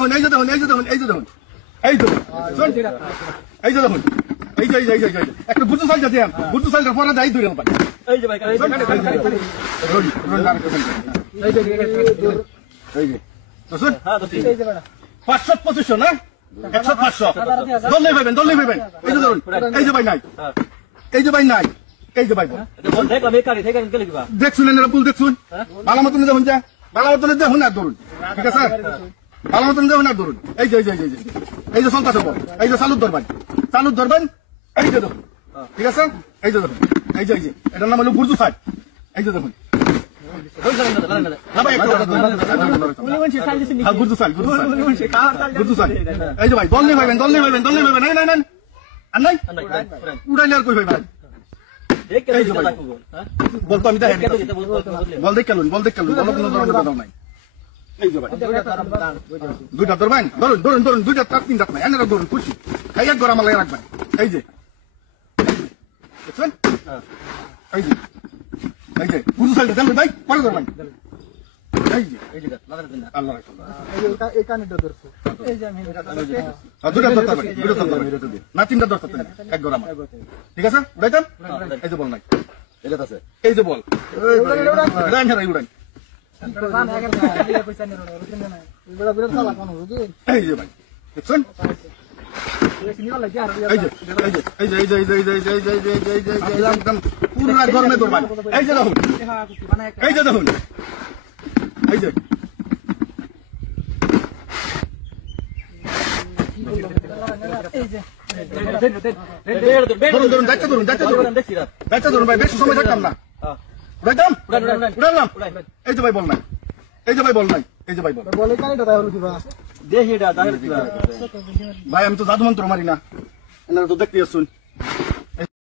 দেখুন এই যে দেখুন এই যে দেখুন এই যে দেখুন এই তো শোন এই যে দেখুন এই যে একটা বুঝু সাইজ আছে বুঝু সাইজের পরে যাই দুই রকম এই যে ভাই এই যে তো শুন হ্যাঁ তো ঠিক আছে 500 2500 না 100 500 দললে ভাবেন এই যে ধরুন এই যে ভাই নাই এই যে ভাই নাই এই যে ভাই বল দেখলাম এই কারি থেকে গেলে কিবা দেখছুন এর পুল দেখছুন ভালো মতন দেখুন যা ভালো মতন দেখুন আর ধরুন ঠিক আছে ভালো মতন দেখুন আর ধরুন এই যে এই যে সংখ্যা দেবো এই যে চালুর ধরবেন এই যে দেখুন ঠিক আছে এই যে দেখুন এই যে এটার নাম হলো বুর্জু সাইড এই যে দেখুন এই যে ভাই দল নেই ভাইবেন আর নাই উড়াইলে আর কই ভাই বলতো আমি বল দেখ কেলুন বল কোনো ধরনের নাই এই যে ভাই দুইটা ধরবেন ধরুন দুইটা তার তিনটা নাই এনারা ধরুন খুশি খাই এক গরম লাগে রাখবেন এই যে দেখছেন এই যে বুঝু সাইডে দেন ভাই পরে ধরবেন এই যে আল্লাহ এই কানেটা ধরছো এই যে আমি দুইটা ধরতে না তিনটা ধরতে এক গরম ঠিক আছে উড়াইতাম এই যে বল নাই এটা আছে এই যে বল উড়ান উড়ান এই যে ভাই দেখছেন পুরা গরমে ধরবেন এই যে দেখুন এই যে দেখুন এই যে ধরুন দায়িত্ব ধরুন ভাই বেশি সময় থাকতাম না উড়াইলাম এই যে ভাই বল নাই এই যে ভাই বল ভাই আমি তো জাদু মন্ত্র মারি না এনারা তো দেখতে আসুন